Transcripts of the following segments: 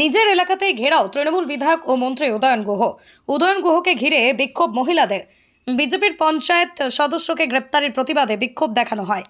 নিজের এলাকাতে ঘেরাও তৃণমূল বিধায়ক ও মন্ত্রী উদয়ন গুহ। উদয়ন গুহকে ঘিরে বিক্ষোভ মহিলাদের। বিজেপির পঞ্চায়েত সদস্যকে গ্রেপ্তারের প্রতিবাদে বিক্ষোভ দেখানো হয়।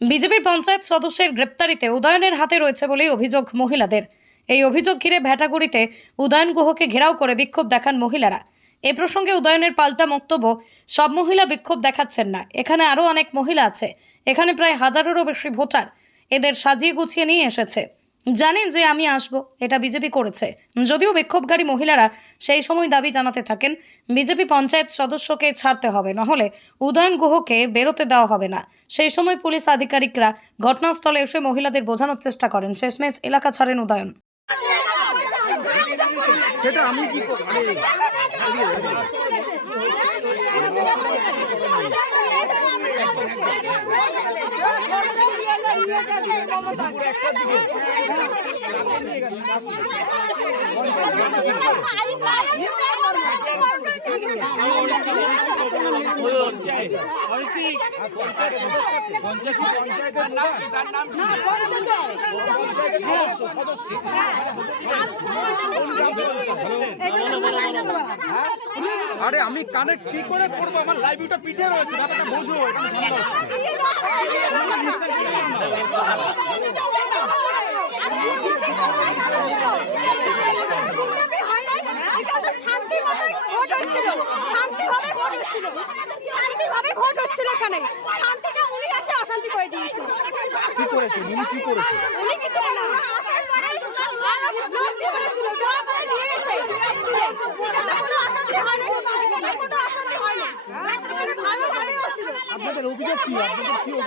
বিজেপির পঞ্চায়েত সদস্যের গ্রেপ্তারিতে উদয়নের হাতে রয়েছে বলেই অভিযোগ মহিলাদের। এই অভিযোগ ঘিরে ভেটাগুড়িতে উদয়ন গুহকে ঘেরাও করে বিক্ষোভ দেখান মহিলারা। এ প্রসঙ্গে উদয়নের পাল্টা বক্তব্য সব মহিলা বিক্ষোভ দেখাচ্ছেন না। এখানে আরও অনেক মহিলা আছে। এখানে প্রায় হাজারেরও বেশি ভোটার এদের সাজিয়ে গুছিয়ে নিয়ে এসেছে। জানেন যে আমি আসব, এটা বিজেপি করেছে। যদিও বিক্ষোভকারী মহিলারা সেই সময় দাবি জানাতে থাকেন, বিজেপি পঞ্চায়েত সদস্যকে ছাড়তে হবে, নহলে উদয়ন গুহকে বেরোতে দেওয়া হবে না। সেই সময় পুলিশ আধিকারিকরা ঘটনাস্থলে এসে মহিলাদের বোঝানোর চেষ্টা করেন। শেষমেশ এলাকা ছাড়েন উদয়ন। সেটা আমি কি করি আরে, আরে আমি কানেক্ট কি করে করব? আমার লাইভটা পিঠে রয়েছে বোঝো এটা শান্তিভাবে ভোট হচ্ছিল শান্তিভাবে ভোট হচ্ছিল শান্তিভাবে ভোট এখানে শান্তিটা উনি এসে অশান্তি করে দিয়েছিল কি করেছে? উনি কি করেছে? উনি কিছু না। আসার পরে আরও লোক দিয়ে বলেছিল দেওয়ার পরে নিয়ে গেছে তুলে এখানে কোনো অশান্তি হয়নি। এখানে কোনো অশান্তি হয়নি। এখানে ভালোভাবে হচ্ছিল আপনাদের অভিযোগ কি? আপনাদের কি অভিযোগ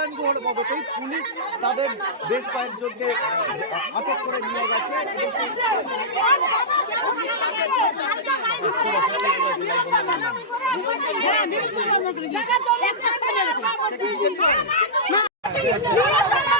হয় উদয়ন গুহর বাবতেই পুলিশ তাদের বেশ কয়েকজনকে আটক করে নিয়ে গেছে। করো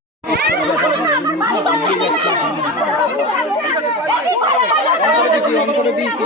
দিয়েছি অন করে দিয়েছি।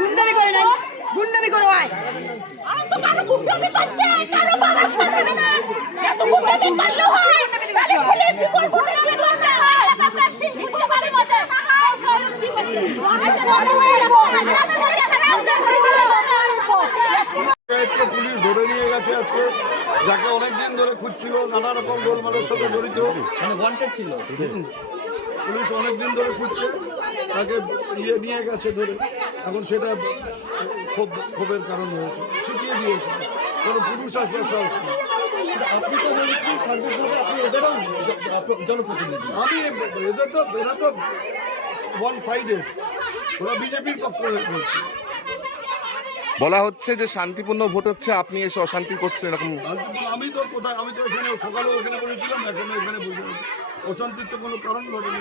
গুন্ডামি করে নাই গুন্ডামি করে আয় একটা পুলিশ ধরে নিয়ে গেছে আজকে যাকে অনেকদিন ধরে খুঁজছিল নানা রকম গোলমালের সাথে জড়িত। মানে ওয়ান্টেড ছিল। পুলিশ অনেকদিন ধরে খুঁজছে তাকে ইয়ে নিয়ে গেছে ধরে। এখন সেটা ক্ষোভ ক্ষোভের কারণ হয়েছে। শিখিয়ে দিয়েছে। কারণ পুরুষ আসবে সব। আপনি তো শান্তিপূর্ণ আপনি এদেরও জনপ্রতিনিধি। আমি এদের তো এরা তো ওয়ান সাইডেড ওরা বিজেপির পক্ষ বলছে বলা হচ্ছে যে শান্তিপূর্ণ ভোট হচ্ছে, আপনি এসে অশান্তি করছেন এরকম। আমি তো কোথায়, আমি তো এখানে সকালে ওখানে বলেছিলাম, এখন এখানে বলছিলাম অশান্তির তো কোনো কারণ ঘটেনি।